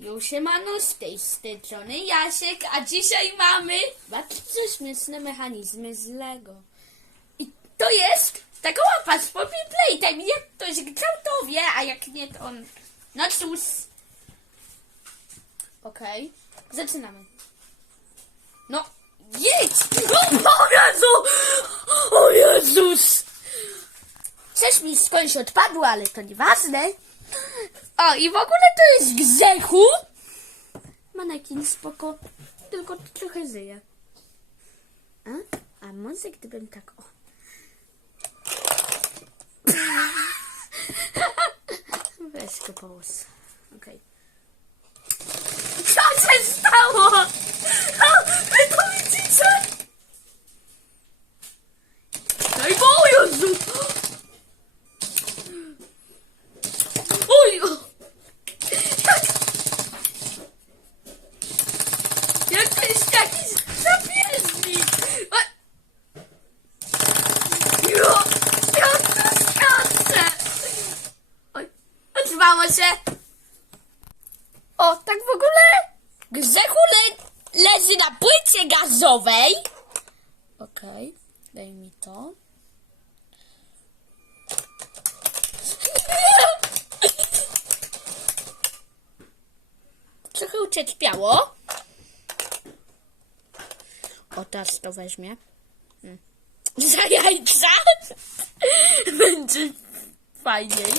Już siemano z tej strony Jasiek, a dzisiaj mamy bardzo śmieszne mechanizmy z Lego. I to jest taka łapa z Poppy Playtime. Jak ktoś chciał, to wie, a jak nie, to on... No cóż. Okej, zaczynamy. No, jedź! O, o Jezu! O Jezus! Coś mi skądś odpadło, ale to nieważne. O, i w ogóle to jest grzechu. Manekin spoko, tylko trochę żyje. A? A może gdybym tak o. Weź go połóż. Okej. Co się stało? O, wy to widzicie? No i o Jezu! Oj! o! Jak... Jak to jest jakiś zapieżnik! Jo! Jak to skacze! Oj, otrzymało się! O, tak w ogóle grzechu le leży na płycie gazowej. Okej, daj mi to. Trochę ucierpiało. O, teraz to weźmie. Hmm. Za jajca? Będzie fajniej.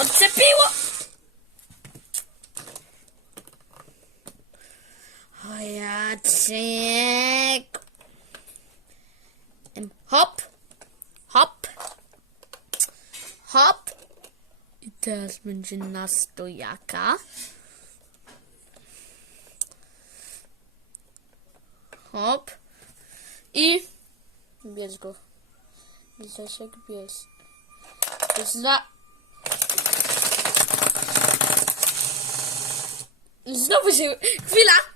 Odczepiło! O Jacek. Hop. Hop. Hop. I teraz będzie na stojaka. Hop. I bierz go. Leszek bierz. Zna... Znowu się... Chwila!